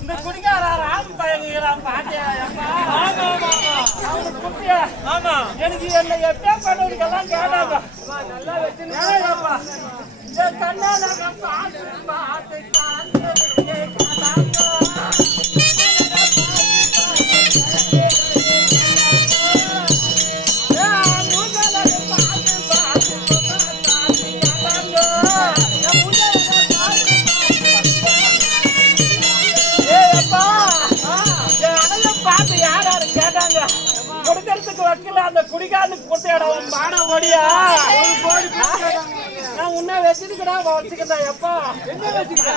இந்த குடிக்கார ராம் பழகிறான் பாட்டியா ஆமா எனக்கு என்ன எப்படியா பண்ணுவதுக்கெல்லாம் கேட்டாப்பா நல்லா வச்சுப்பா கண்ணால பாட்டு பாட்டு வக்கல அந்த குடிகாரனுக்கு கொடுத்த இடம் பாட ஓடியா நான் உன்ன வச்சுக்கிட்டா வச்சுக்கிட்டா எப்பா என்ன வச்சுக்கிட்டா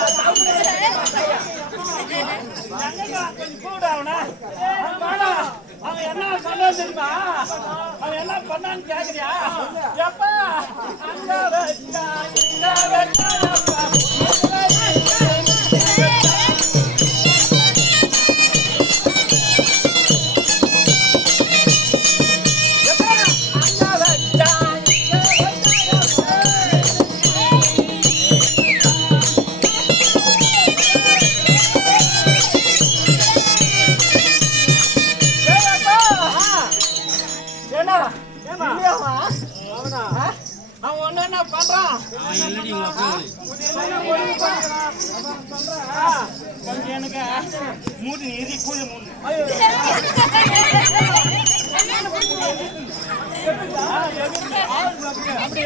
கூட அவனா அவன் என்ன பண்ண தெரியுமா அவன் என்ன பண்ணான்னு கேக்குறியா எப்பா அங்க வச்சா இங்க வச்சா அவன் ஒண்ணு என்ன பண்றான் எனக்கு மூடி எரி கூழ மூணு அப்படி